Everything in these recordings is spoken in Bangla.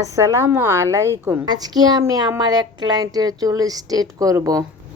আসসালামু আলাইকুম। আজকে আমি আমার এক ক্লায়েন্টের চুল স্ট্রেট করব।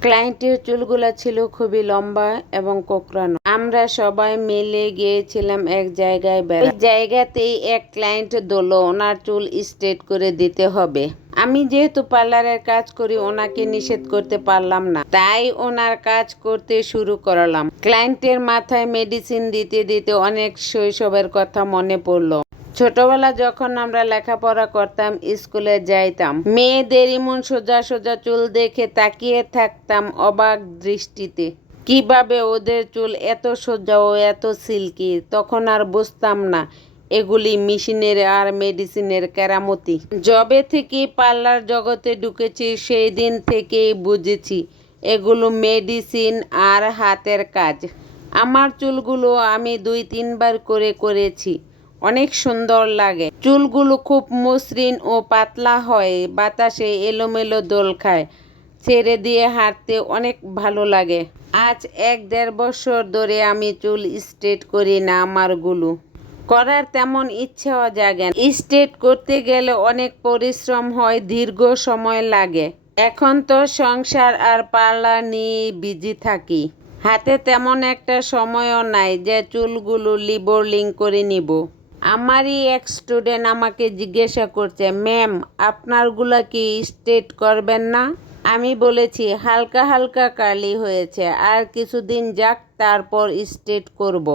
ক্লায়েন্টের চুলগুলো ছিল খুবই লম্বা এবং কোঁকড়ানো। আমরা সবাই মিলে গিয়েছিলাম এক জায়গায় বেড়াতে। ওই জায়গাতেই এক ক্লায়েন্ট বলল ওনার চুল স্ট্রেট করে দিতে হবে। আমি যেহেতু পার্লারের কাজ করি ওনাকে নিষেধ করতে পারলাম না, তাই ওনার কাজ করতে শুরু করলাম। ক্লায়েন্টের মাথায় মেডিসিন দিতে দিতে অনেক শৈশবের কথা মনে পড়লো। ছোটবেলা যখন আমরা লেখাপড়া করতাম, স্কুলে যাইতাম, মেয়েদের ইমন সোজা সোজা চুল দেখে তাকিয়ে থাকতাম অবাক দৃষ্টিতে। কিভাবে ওদের চুল এত সোজা ও এত সিল্কি। তখন আর বুঝতাম না এগুলি মেশিনের আর মেডিসিনের কেরামতি। যবে থেকে পার্লার জগতে ঢুকেছি সেই দিন থেকেই বুঝেছি এগুলো মেডিসিন আর হাতের কাজ। আমার চুলগুলো আমি 2-3 বার করেছি। অনেক সুন্দর লাগে। চুলগুলো খুব মসৃণ ও পাতলা হয়, বাতাসে এলোমেলো দোল খায়। ছেড়ে দিয়ে হাঁটতে অনেক ভালো লাগে। আজ 1-1.5 বছর ধরে আমি চুল স্ট্রেট করি না। আমারগুলো করার তেমন ইচ্ছাও জাগে না। স্ট্রেট করতে গেলে অনেক পরিশ্রম হয়, দীর্ঘ সময় লাগে। এখন তো সংসার আর পার্লার নিয়ে বিজি থাকি। হাতে তেমন একটা সময়ও নাই যে চুলগুলো লিবলিং করে নিব। আমারই এক স্টুডেন্ট আমাকে জিজ্ঞাসা করছে, ম্যাম আপনারগুলা কি স্ট্রেট করবেন না? আমি বলেছি হালকা হালকা কার্লি হয়েছে, আর কিছুদিন যাক তারপর স্ট্রেট করব।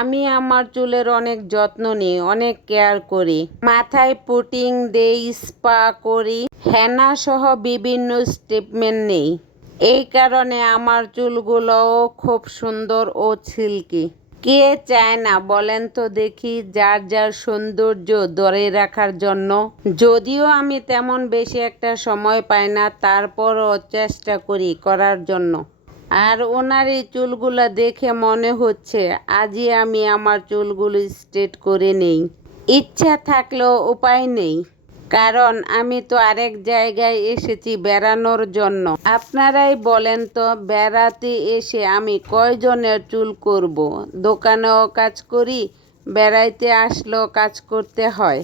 আমি আমার চুলের অনেক যত্ন নিই, অনেক কেয়ার করি। মাথায় পুটিং দেই, স্পা করি, হেনা সহ বিভিন্ন ট্রিটমেন্ট নেই। এই কারণে আমার চুলগুলোও খুব সুন্দর ও সিল্কি। কে চায় না বলেন তো দেখি যার যার সৌন্দর্য ধরে রাখার জন্য। যদিও আমি তেমন বেশি একটা সময় পাই না, তারপরও চেষ্টা করি করার জন্য। আর ওনার এই চুলগুলো দেখে মনে হচ্ছে আজই আমি আমার চুলগুলো স্ট্রেট করে নেই। ইচ্ছা থাকলেও উপায় নেই, কারণ আমি তো আরেক জায়গায় এসেছি বেড়ানোর জন্য। আপনারাই বলেন তো, বেড়াতে এসে আমি কয়জনের চুল করব? দোকানেও কাজ করি, বেড়াইতে আসলেও কাজ করতে হয়।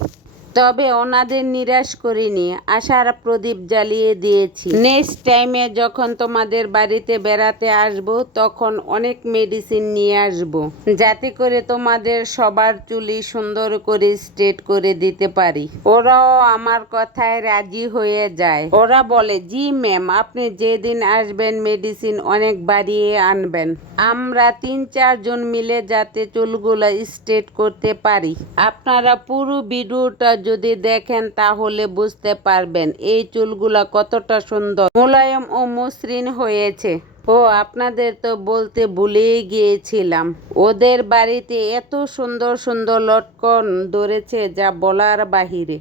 তবে ওনাদের নিরাশ করিনি, আশার প্রদীপ জ্বালিয়ে দিয়েছি। নেক্সট টাইমে যখন তোমাদের বাড়িতে বেড়াতে আসব তখন অনেক মেডিসিন নিয়ে আসব, যাতে করে তোমাদের সবার চুলই সুন্দর করে স্ট্রেট করে দিতে পারি। ওরাও আমার কথায় রাজি হয়ে যায়। ওরা বলে, জি ম্যাম, আপনি যেদিন আসবেন মেডিসিন অনেক বাড়িয়ে আনবেন। আমরা 3-4 জন মিলে যাতে চুলগুলো স্ট্রেট করতে পারি। আপনারা পুরো ভিডিওটা যদি দেখেন তাহলে বুঝতে পারবেন এই চুলগুলা কতটা সুন্দর, মোলায়েম ও মসৃণ হয়েছে। ও আপনাদের তো বলতে ভুলেই গিয়েছিলাম, ওদের বাড়িতে এত সুন্দর সুন্দর লটকন ধরেছে যা বলার বাহিরে।